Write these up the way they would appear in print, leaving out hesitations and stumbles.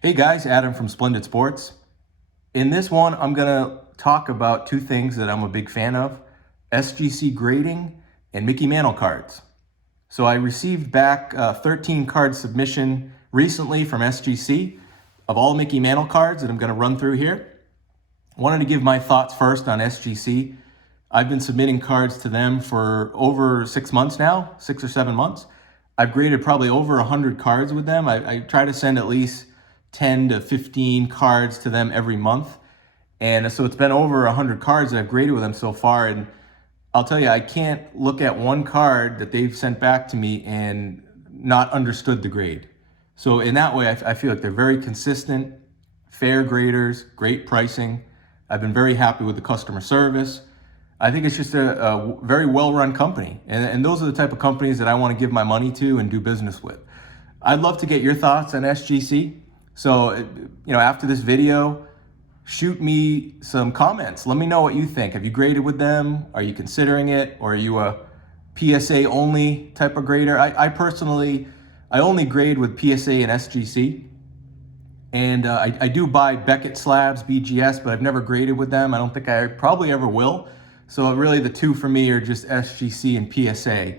Hey guys, Adam from Splendid Sports. In this one, I'm gonna talk about two things that I'm a big fan of, SGC Grading and Mickey Mantle cards. So I received back a 13 card submission recently from SGC of all Mickey Mantle cards that I'm gonna run through here. I wanted to give my thoughts first on SGC. I've been submitting cards to them for over 6 months now, 6 or 7 months. I've graded probably over 100 cards with them. I try to send at least 10 to 15 cards to them every month. And so it's been over 100 cards that I've graded with them so far. And I'll tell you, I can't look at one card that they've sent back to me and not understood the grade. So in that way, I feel like they're very consistent, fair graders, great pricing. I've been very happy with the customer service. I think it's just a very well-run company. And those are the type of companies that I want to give my money to and do business with. I'd love to get your thoughts on SGC. So, after this video, shoot me some comments. Let me know what you think. Have you graded with them? Are you considering it? Or are you a PSA only type of grader? I personally only grade with PSA and SGC. And I do buy Beckett slabs, BGS, but I've never graded with them. I don't think I probably ever will. So really the two for me are just SGC and PSA.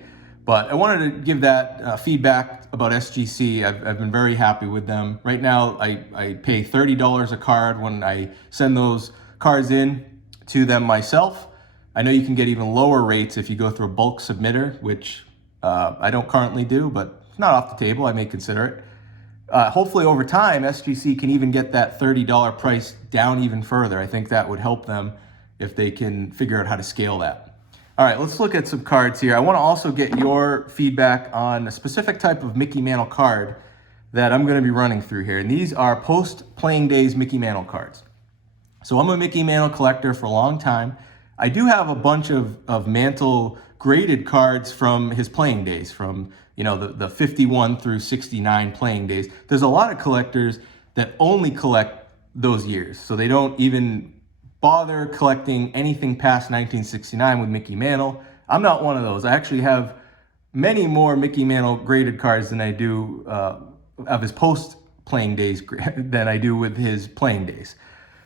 But I wanted to give that feedback about SGC. I've been very happy with them. Right now, I pay $30 a card when I send those cards in to them myself. I know you can get even lower rates if you go through a bulk submitter, which I don't currently do, but it's not off the table. I may consider it. Hopefully over time, SGC can even get that $30 price down even further. I think that would help them if they can figure out how to scale that. All right, let's look at some cards here. I want to also get your feedback on a specific type of Mickey Mantle card that I'm going to be running through here. And these are post-playing days Mickey Mantle cards. So I'm a Mickey Mantle collector for a long time. I do have a bunch of Mantle graded cards from his playing days, from the 51 through 69 playing days. There's a lot of collectors that only collect those years. So they don't even bother collecting anything past 1969 with Mickey Mantle. I'm not one of those. I actually have many more Mickey Mantle graded cards than I do of his post-playing days than I do with his playing days.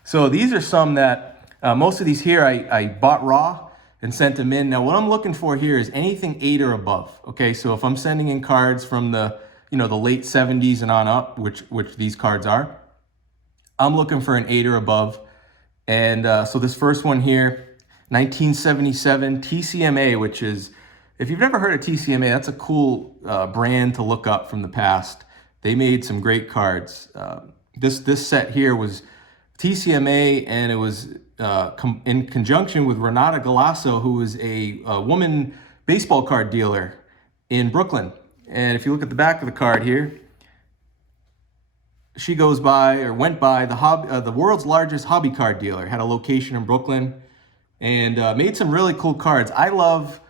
So these are some that, most of these here I bought raw and sent them in. Now what I'm looking for here is anything 8 or above. Okay, so if I'm sending in cards from the late 70s and on up, which these cards are, I'm looking for an 8 or above. And so this first one here, 1977 Tcma, which is, if you've never heard of Tcma, that's a cool brand to look up from the past. They made some great cards. This set here was Tcma, and it was in conjunction with Renata Galasso, who is a woman baseball card dealer in Brooklyn. And if you look at the back of the card here, she went by the world's largest hobby card dealer, had a location in Brooklyn, and made some really cool cards. I love,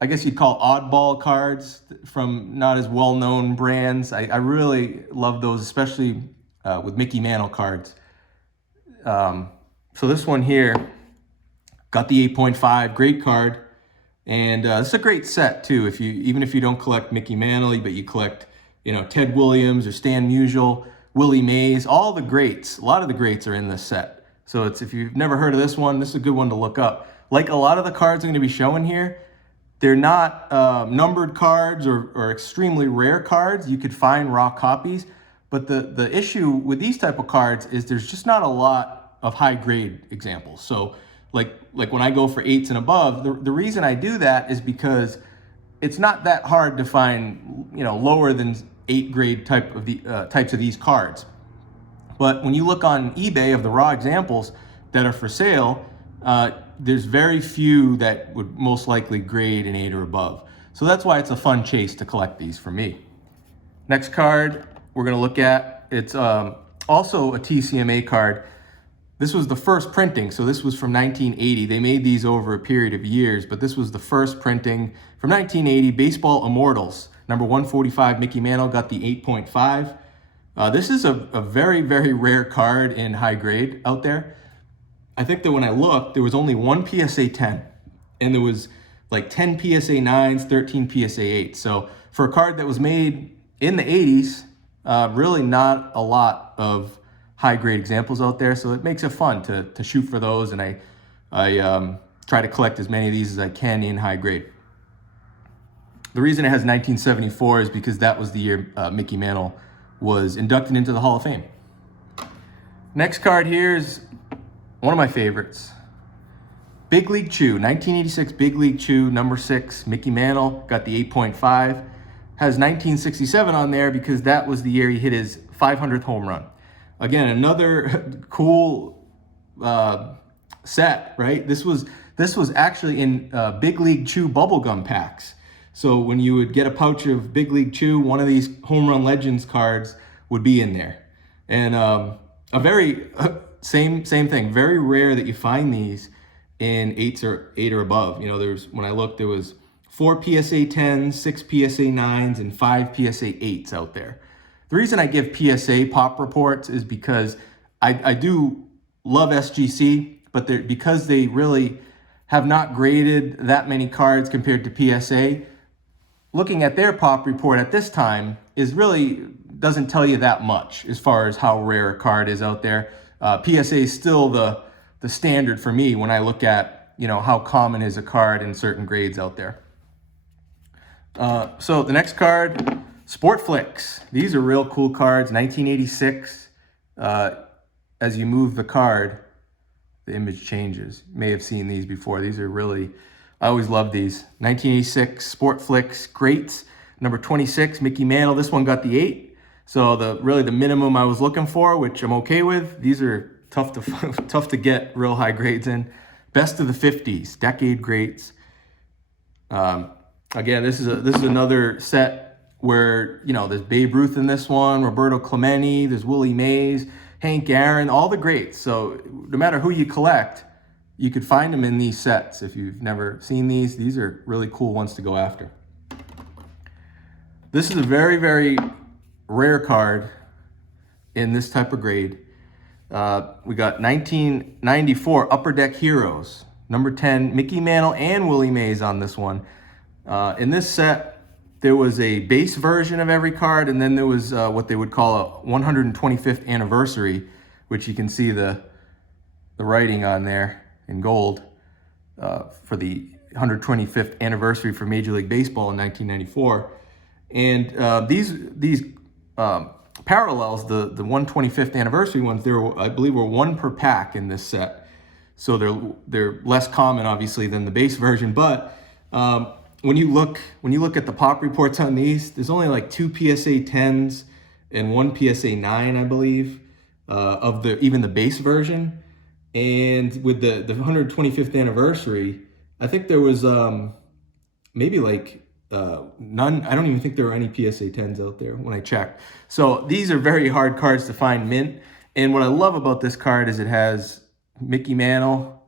I guess you'd call oddball cards from not as well-known brands. I really love those, especially with Mickey Mantle cards. So this one here, got the 8.5, great card. And it's a great set too, even if you don't collect Mickey Mantle, but you collect Ted Williams or Stan Musial, Willie Mays, all the greats. A lot of the greats are in this set. So if you've never heard of this one, this is a good one to look up. Like a lot of the cards I'm going to be showing here, they're not numbered cards or extremely rare cards. You could find raw copies. But the issue with these type of cards is there's just not a lot of high grade examples. So like when I go for 8s and above, the reason I do that is because it's not that hard to find lower than 8 grade types of these cards. But when you look on eBay of the raw examples that are for sale, there's very few that would most likely grade an 8 or above. So that's why it's a fun chase to collect these for me. Next card we're going to look at, it's also a Tcma card. This was the first printing, so this was from 1980. They made these over a period of years, but this was the first printing from 1980, Baseball Immortals. Number 145, Mickey Mantle, got the 8.5. This is a very, very rare card in high grade out there. I think that when I looked, there was only one PSA 10, and there was like 10 PSA 9s, 13 PSA 8s. So for a card that was made in the 80s, Really not a lot of high grade examples out there, so it makes it fun to shoot for those, and I try to collect as many of these as I can in high grade. The reason it has 1974 is because that was the year Mickey Mantle was inducted into the Hall of Fame. Next card here is one of my favorites. Big League Chew, 1986 Big League Chew, number 6, Mickey Mantle, got the 8.5. Has 1967 on there because that was the year he hit his 500th home run. Again, another cool set, right? This was actually in Big League Chew bubblegum packs. So when you would get a pouch of Big League Chew, one of these Home Run Legends cards would be in there. And a very, same thing, very rare that you find these in 8 or above. You know, when I looked, there was 4 PSA 10s, 6 PSA 9s, and 5 PSA 8s out there. The reason I give PSA pop reports is because I do love SGC, but because they really have not graded that many cards compared to PSA, looking at their pop report at this time doesn't tell you that much as far as how rare a card is out there. PSA is still the standard for me when I look at, you know, how common is a card in certain grades out there. So the next card, Sport Flicks. These are real cool cards, 1986. As you move the card, the image changes. You may have seen these before. These are really, I always love these. 1986 Sport Flicks, greats. Number 26, Mickey Mantle. This one got the 8. So really the minimum I was looking for, which I'm okay with. These are tough to get real high grades in. Best of the 50s, decade greats. Again, this is another set where, you know, there's Babe Ruth in this one, Roberto Clemente, there's Willie Mays, Hank Aaron, all the greats. So no matter who you collect, you could find them in these sets. If you've never seen these are really cool ones to go after. This is a very, very rare card in this type of grade. We got 1994 Upper Deck Heroes, number 10, Mickey Mantle and Willie Mays on this one. In this set, there was a base version of every card, and then there was what they would call a 125th anniversary, which you can see the writing on there in gold for the 125th anniversary for Major League Baseball in 1994. And these parallels, the 125th anniversary ones, I believe were 1 per pack in this set. So they're less common, obviously, than the base version. But when you look at the pop reports on these, there's only like 2 PSA 10s and 1 PSA 9, I believe, of even the base version. And with the 125th anniversary, I think there was maybe like none. I don't even think there were any PSA 10s out there when I checked. So these are very hard cards to find mint. And what I love about this card is it has Mickey Mantle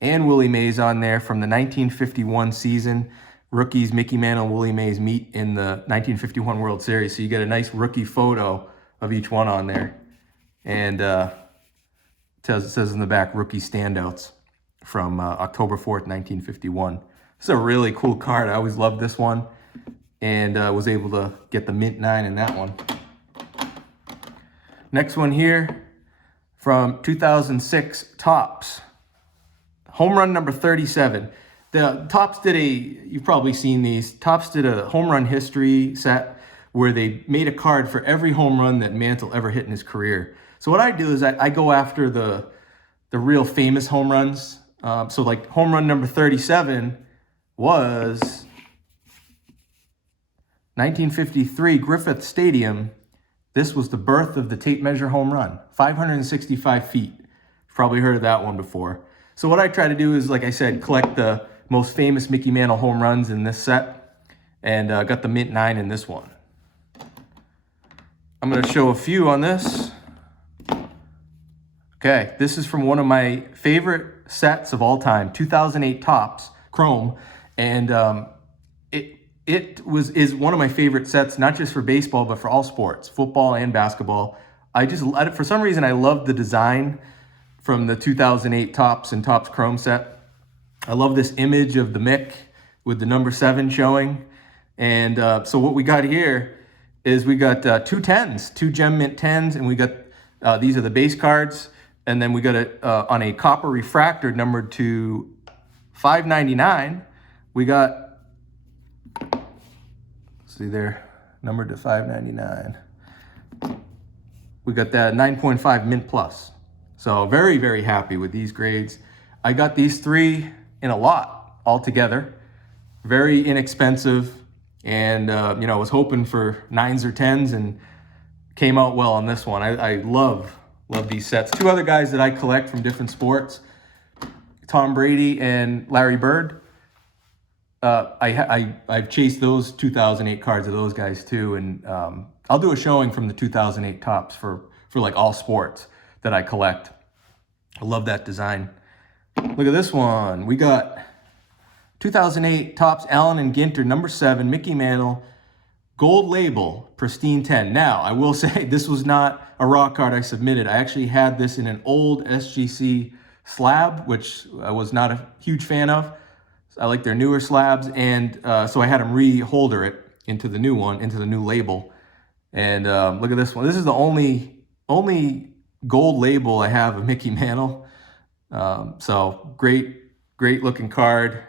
and Willie Mays on there from the 1951 season. Rookies Mickey Mantle and Willie Mays meet in the 1951 World Series. So you get a nice rookie photo of each one on there. And it says in the back, rookie standouts from October 4th, 1951. This is a really cool card. I always loved this one, and was able to get the mint 9 in that one. Next one here from 2006 Topps. Home run number 37. The Topps you've probably seen these. Topps did a home run history set where they made a card for every home run that Mantle ever hit in his career. So what I do is I go after the real famous home runs. So like home run number 37 was 1953 Griffith Stadium. This was the birth of the tape measure home run, 565 feet. You've probably heard of that one before. So what I try to do is, like I said, collect the most famous Mickey Mantle home runs in this set, and got the mint 9 in this one. I'm going to show a few on this. Okay, this is from one of my favorite sets of all time, 2008 Topps Chrome, and it is one of my favorite sets, not just for baseball, but for all sports, football and basketball. For some reason, I love the design from the 2008 Topps and Topps Chrome set. I love this image of the Mick with the number 7 showing. And so what we got here is we got two 10s, two Gem Mint 10s, and we got, these are the base cards, and then we got it on a copper refractor numbered to 599. We got, see there, numbered to 599. We got that 9.5 Mint Plus. So very, very happy with these grades. I got these three in a lot altogether. Very inexpensive. And, you know, I was hoping for 9s or 10s and came out well on this one. I love these sets. Two other guys that I collect from different sports, Tom Brady and Larry Bird. I've chased those 2008 cards of those guys too. And I'll do a showing from the 2008 tops for like all sports that I collect. I love that design. Look at this one. We got 2008 tops Allen and Ginter, number 7, Mickey Mantle, gold label, pristine 10. Now, I will say this was not a raw card I submitted. I actually had this in an old SGC slab, which I was not a huge fan of. I like their newer slabs, and so I had them re-holder it into the new one, into the new label. And look at this one. This is the only gold label I have of Mickey Mantle. So great looking card.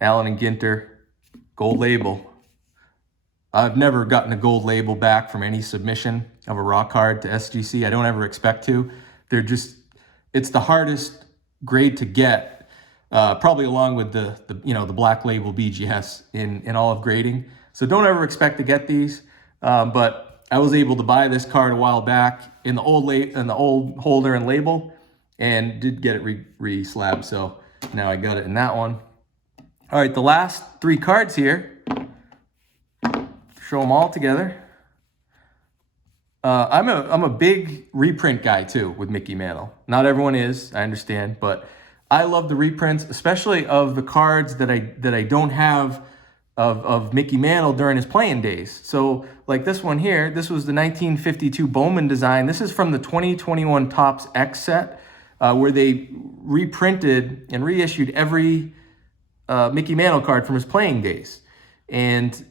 Allen and Ginter, gold label. I've never gotten a gold label back from any submission of a raw card to SGC. I don't ever expect to. They're just, it's the hardest grade to get, probably along with the black label BGS in all of grading. So don't ever expect to get these. But I was able to buy this card a while back in the old holder and label, and did get it re-slabbed. So now I got it in that one. All right, the last 3 cards here. Show them all together. I'm a big reprint guy too with Mickey Mantle. Not everyone is, I understand, but I love the reprints, especially of the cards that I don't have of Mickey Mantle during his playing days. So like this one here, this was the 1952 Bowman design. This is from the 2021 Topps X set, where they reprinted and reissued every Mickey Mantle card from his playing days. And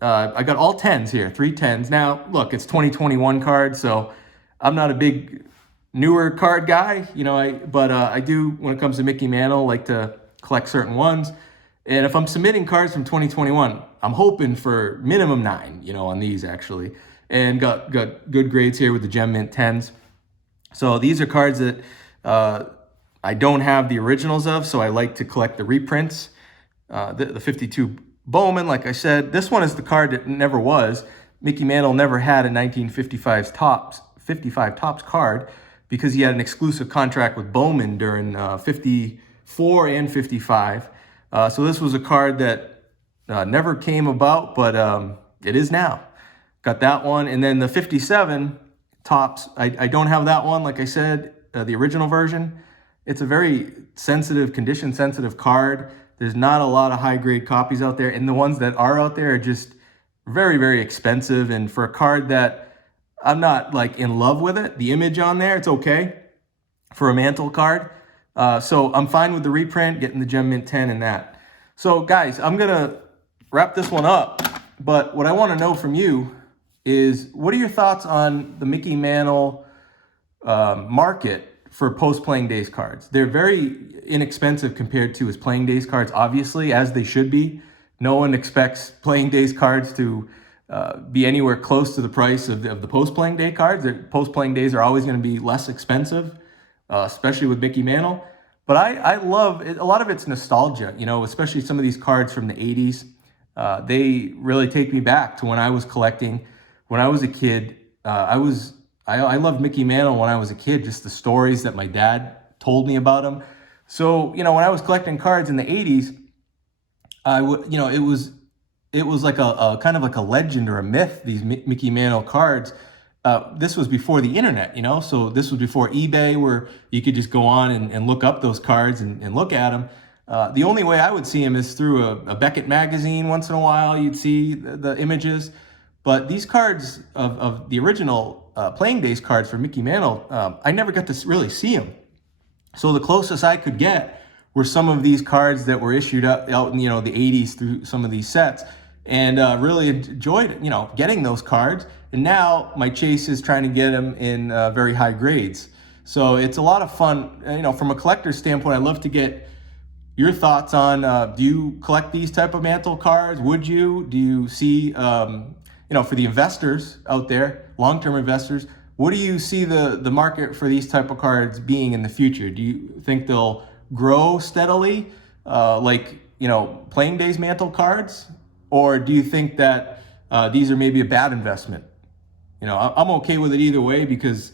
I got all 10s here, 3 10s. Now, look, it's 2021 cards, so I'm not a big newer card guy, you know, but I do, when it comes to Mickey Mantle, like to collect certain ones. And if I'm submitting cards from 2021, I'm hoping for minimum 9, you know, on these actually. And got good grades here with the Gem Mint 10s. So these are cards that I don't have the originals of, so I like to collect the reprints. The 52 Bowman, like I said, this one is the card that never was. Mickey Mantle never had a 1955 Topps card because he had an exclusive contract with Bowman during 54 and 55. So this was a card that never came about, but it is now. Got that one. And then the 57 Topps, I don't have that one, like I said, the original version. It's a very sensitive, condition-sensitive card. There's not a lot of high-grade copies out there, and the ones that are out there are just very, very expensive. And for a card that I'm not like in love with it, the image on there, it's okay for a Mantle card. So I'm fine with the reprint, getting the Gem Mint 10 and that. So guys, I'm gonna wrap this one up, but what I wanna know from you is, what are your thoughts on the Mickey Mantle market for post-playing days cards? They're very inexpensive compared to his playing days cards, obviously, as they should be. No one expects playing days cards to be anywhere close to the price of the post-playing day cards. The post-playing days are always going to be less expensive, especially with Mickey Mantle. But I love it. A lot of it's nostalgia, you know, especially some of these cards from the 80s. They really take me back to when I was collecting. When I was a kid, I loved Mickey Mantle when I was a kid, just the stories that my dad told me about him. So, you know, when I was collecting cards in the 80s, it was like a kind of like a legend or a myth, these Mickey Mantle cards. This was before the internet, you know, so this was before eBay, where you could just go on and look up those cards and look at them. The only way I would see them is through a Beckett magazine. Once in a while, you'd see the images. But these cards of the original playing days cards for Mickey Mantle, I never got to really see them. So the closest I could get were some of these cards that were issued out in, you know, the 80s through some of these sets. and really enjoyed, getting those cards. And now my chase is trying to get them in very high grades. So it's a lot of fun. From a collector's standpoint, I'd love to get your thoughts on, do you collect these type of Mantle cards? Would you? Do you see, for the investors out there, long-term investors, what do you see the market for these type of cards being in the future? Do you think they'll grow steadily, like, playing days Mantle cards? Or do you think that these are maybe a bad investment? I'm okay with it either way because,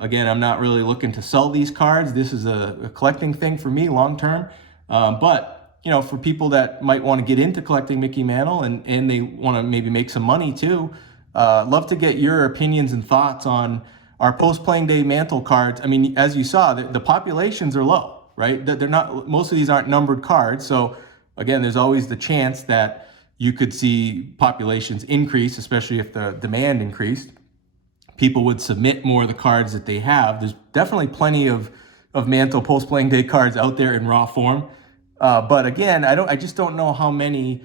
again, I'm not really looking to sell these cards. This is a collecting thing for me long-term. But for people that might want to get into collecting Mickey Mantle and they want to maybe make some money too, love to get your opinions and thoughts on our post-playing day Mantle cards. I mean, as you saw, the populations are low, right? They're not, most of these aren't numbered cards. So again, there's always the chance that you could see populations increase, especially if the demand increased. People would submit more of the cards that they have. There's definitely plenty of Mantle post-playing day cards out there in raw form. But again, I just don't know how many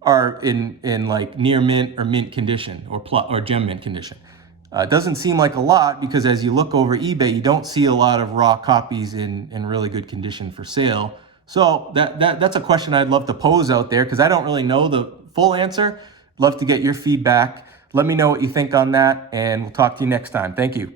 are in like near mint or mint condition or gem mint condition. It doesn't seem like a lot because as you look over eBay, you don't see a lot of raw copies in really good condition for sale. So that's a question I'd love to pose out there because I don't really know the full answer. Love to get your feedback. Let me know what you think on that, and we'll talk to you next time. Thank you.